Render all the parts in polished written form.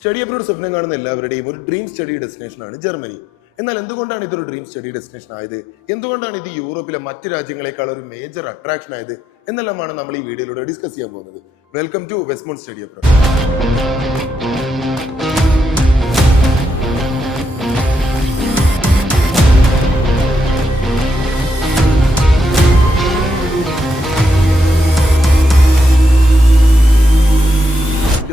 Study abroad സ്വപ്നം കാണുന്ന എല്ലാവരുടെയും ഒരു ഡ്രീം സ്റ്റഡി ഡെസ്റ്റിനേഷൻ ആണ് ജർമ്മനി. എന്നാൽ എന്തുകൊണ്ടാണ് ഇതൊരു ഡ്രീം സ്റ്റഡി ഡെസ്റ്റിനേഷൻ ആയത്, എന്തുകൊണ്ടാണ് ഇത് യൂറോപ്പിലെ മറ്റ് രാജ്യങ്ങളെക്കാൾ ഒരു മേജർ അട്രാക്ഷൻ ആയത് എന്നെല്ലാമാണ് നമ്മൾ ഈ വീഡിയോയിലൂടെ ഡിസ്കസ് ചെയ്യാൻ പോകുന്നത്. Welcome to Westmont study abroad.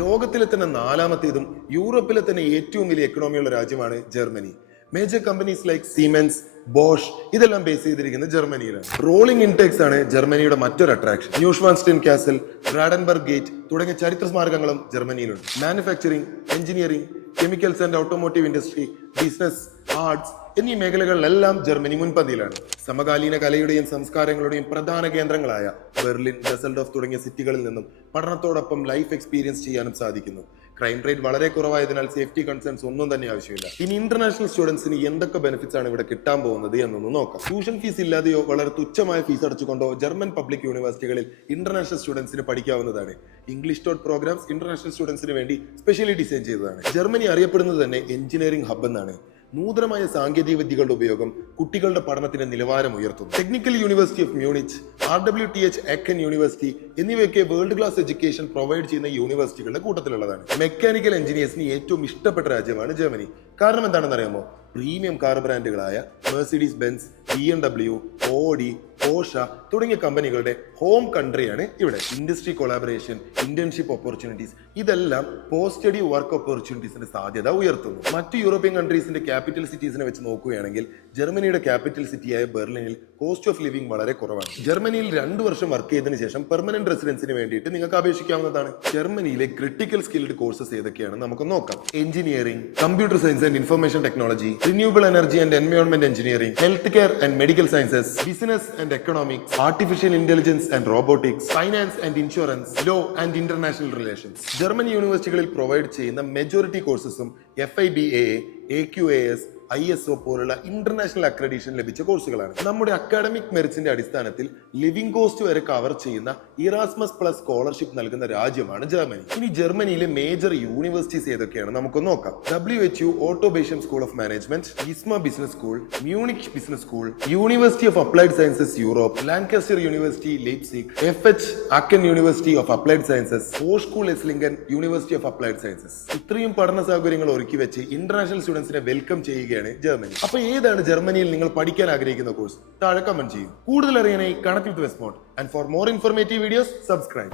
ലോകത്തിലെ തന്നെ നാലാമത്തേതും യൂറോപ്പിലെ തന്നെ ഏറ്റവും വലിയ എക്കണോമിയുള്ള രാജ്യമാണ് Germany. Major companies like Siemens, Bosch ഇതെല്ലാം ബേസ് ചെയ്തിരിക്കുന്നത് ജർമ്മനിയിലാണ്. റോളിംഗ് ഇൻടേക്സ് ആണ് ജർമ്മനിയുടെ മറ്റൊരു attraction. Neuschwanstein castle, Brandenburg gate തുടങ്ങിയ ചരിത്ര സ്മാരകങ്ങളും ജർമ്മനിയിലുണ്ട്. Manufacturing, engineering, chemicals and automotive industry, business, arts എന്നീ മേഖലകളിലെല്ലാം ജർമ്മനി മുൻപന്തിയിലാണ്. സമകാലീന കലയുടെയും സംസ്കാരങ്ങളുടെയും പ്രധാന കേന്ദ്രങ്ങളായ ബെർലിൻ, ഡസൽഡോഫ് തുടങ്ങിയ സിറ്റികളിൽ നിന്നും പഠനത്തോടൊപ്പം ലൈഫ് എക്സ്പീരിയൻസ് ചെയ്യാനും സാധിക്കുന്നു. ക്രൈം റേറ്റ് വളരെ കുറവായതിനാൽ സേഫ്റ്റി കൺസേൺസ് ഒന്നും തന്നെ ആവശ്യമില്ല. ഇനി ഇന്റർനാഷണൽ സ്റ്റുഡൻസിന് എന്തൊക്കെ ബെനിഫിറ്റ്സ് ആണ് ഇവിടെ കിട്ടാൻ പോകുന്നത് എന്നൊന്ന് നോക്കാം. ട്യൂഷൻ ഫീസ് ഇല്ലാതെയോ വളരെ തുച്ഛമായ ഫീസ് അടച്ചുകൊണ്ടോ ജർമ്മൻ പബ്ലിക് യൂണിവേഴ്സിറ്റികളിൽ ഇന്റർനാഷണൽ സ്റ്റുഡൻസിന് പഠിക്കാവുന്നതാണ്. ഇംഗ്ലീഷ് ടോട്ട് പ്രോഗ്രാംസ് ഇന്റർനാഷണൽ സ്റ്റുഡൻസിന് വേണ്ടി സ്പെഷ്യലി ഡിസൈൻ ചെയ്തതാണ്. ജർമ്മനി അറിയപ്പെടുന്നത് തന്നെ എഞ്ചിനീയറിംഗ് ഹബ് എന്നാണ്. നൂതനമായ സാങ്കേതിക വിദ്യകളുടെ ഉപയോഗം കുട്ടികളുടെ പഠനത്തിന്റെ നിലവാരം ഉയർത്തുന്നു. Technical university of Munich, RWTH Aachen university എന്നിവയൊക്കെ വേൾഡ് ക്ലാസ് എഡ്യൂക്കേഷൻ പ്രൊവൈഡ് ചെയ്യുന്ന യൂണിവേഴ്സിറ്റികളുടെ കൂട്ടത്തിലുള്ളതാണ്. മെക്കാനിക്കൽ എഞ്ചിനീയേഴ്സിന് ഏറ്റവും ഇഷ്ടപ്പെട്ട രാജ്യമാണ് ജർമ്മനി. കാരണം എന്താണെന്ന് അറിയാമോ? പ്രീമിയം കാർ ബ്രാൻഡുകളായ Mercedes Benz, BMW, Audi, Porsche തുടങ്ങിയ കമ്പനികളുടെ ഹോം കൺട്രിയാണ് ഇവിടെ. ഇൻഡസ്ട്രി കൊളാബറേഷൻ, ഇന്റേൺഷിപ്പ് ഓപ്പർച്യൂണിറ്റീസ് ഇതെല്ലാം പോസ്റ്റ് സ്റ്റഡി വർക്ക് ഓപ്പർച്യൂണിറ്റീസിന്റെ സാധ്യത ഉയർത്തുന്നു. മറ്റു യൂറോപ്യൻ കൺട്രീസിന്റെ ക്യാപിറ്റൽ സിറ്റീസിനെ വെച്ച് നോക്കുകയാണെങ്കിൽ ജർമ്മനിയുടെ ക്യാപിറ്റൽ സിറ്റിയായ ബെർലിനിൽ കോസ്റ്റ് ഓഫ് ലിവിംഗ് വളരെ കുറവാണ്. ജർമ്മനിയിൽ 2 വർഷം വർക്ക് ചെയ്തതിനു ശേഷം പെർമനന്റ് റെസിഡൻസിന് വേണ്ടിയിട്ട് നിങ്ങൾക്ക് അപേക്ഷിക്കാവുന്നതാണ്. ജർമ്മനിയിലെ ക്രിട്ടിക്കൽ സ്കിൽഡ് കോഴ്സസ് ഏതൊക്കെയാണ് നമുക്ക് നോക്കാം. Engineering, computer science and information technology, renewable energy and environment engineering, health care and medical sciences, business and economics, artificial intelligence and robotics, finance and insurance, law and international relations. German യൂണിവേഴ്സിറ്റികളിൽ provide ചെയ്യുന്ന majority കോഴ്സസും FIBAA, AQAS, ISO പോലുള്ള international accreditation ലഭിച്ച കോഴ്സുകളാണ്. നമ്മുടെ academic മെറിറ്റ്സിന്റെ അടിസ്ഥാനത്തിൽ living cost വരെ കവർ ചെയ്യുന്ന ഇറാസ്മസ് പ്ലസ് സ്കോളർഷിപ്പ് നൽകുന്ന രാജ്യമാണ് ജർമ്മനി. ഇനി ജർമ്മനിയിലെ മേജർ യൂണിവേഴ്സിറ്റീസ് ഏതൊക്കെയാണ് നമുക്ക് നോക്കാം. WHO Otto Beisheim school of management, ISMA business school, Munich business school, university of applied sciences Europe, Lancaster university Leipzig, FH Aachen university of applied sciences, Hochschule Esslingen university of applied sciences. ഇത്രയും പഠന സൗകര്യങ്ങൾ ഒരുക്കി വെച്ച് international സ്റ്റുഡൻസിനെ welcome ചെയ്യുക Germany. അപ്പൊ ഏതാണ് ജർമ്മനിയിൽ നിങ്ങൾ പഠിക്കാൻ ആഗ്രഹിക്കുന്ന കോഴ്സ്? താഴെ കമന്റ് ചെയ്യും. കൂടുതൽ അറിയാനായി connect with Westmont. And for more informative videos subscribe.